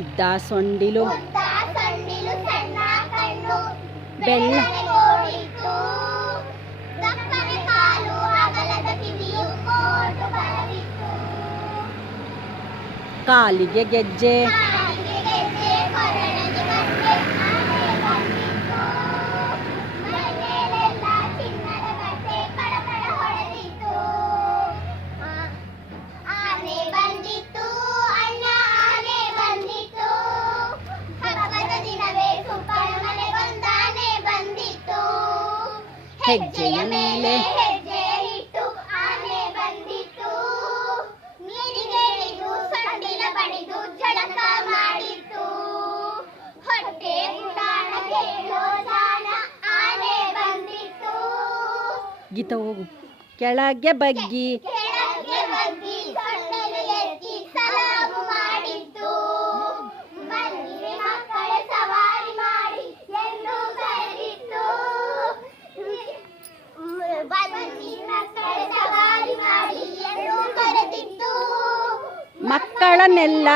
ಉದ್ದ ಸೊಂಡಿಲು ಸಣ್ಣ ಕಣ್ಣು ಬೆಳ್ಳ ಓಡಿತು ದಪ್ಪನೆ ಕಾಲು ಅಗಲದ ಕಿವಿಯು ಕೋಟು ಬರವಿತ್ತು ಕಾಲಿಗೆ ಗೆಜ್ಜೆ ಕಾಲಿಗೆ ಗೆಜ್ಜೆ ಕೊರಳಿಗೆ ಗಜ್ಜೆ ಆನೆ ಬಂದಿತ್ತು ಮೈಮೇಲೆಲ್ಲ ಚಿನ್ನದ ಗಟ್ಟೆ ಕಳಕಳ ಹೊಡೆದಿತ್ತು ಆನೆ ಬಂದಿತ್ತು ಅಣ್ಣ ಆನೆ ಬಂದಿತ್ತು ಹಬ್ಬದ ದಿನವೇ ಸುಬ್ಬನ ಮನೆಗೊಂದಾನೆ ಬಂದಿತ್ತು ಹೆಜ್ಜೆಯ ಮೇಲೆ ಹೆಜ್ಜೆ ಇಟ್ಟು ಆನೆ ಬಂದಿತ್ತು ನೀರಿಗೆ ಇಳಿದು ಸೊಂಡಿಲ ಬಡಿದು ಜಳಕ ಮಾಡಿತ್ತು ಹೊಟ್ಟೆ ಪುರಾಣ ಕೇಳೋ ಜಾಣ ಆನೆ ಬಂದಿತ್ತು ಗೀತ ಹೋಗು ಕೆಳಗೆ ಬಗ್ಗಿ ಕೆಳಗೆ ಬಗ್ಗಿ ಸೊಂಡಿಲು ಎತ್ತಿ ಸಲಾಮು ಮಾಡಿತ್ತು ಬನ್ನಿರಿ ಮಕ್ಕಳ ಸವಾರಿ ಮಾಡಿ ಎಂದು ಕರೆದಿತ್ತು ಬನ್ನಿ ಮಕ್ಕಳ ಸವಾರಿ ಮಾಡಿ ಎಂದು ಕರೆದಿತ್ತು ಮಕ್ಕಳನ್ನೆಲ್ಲ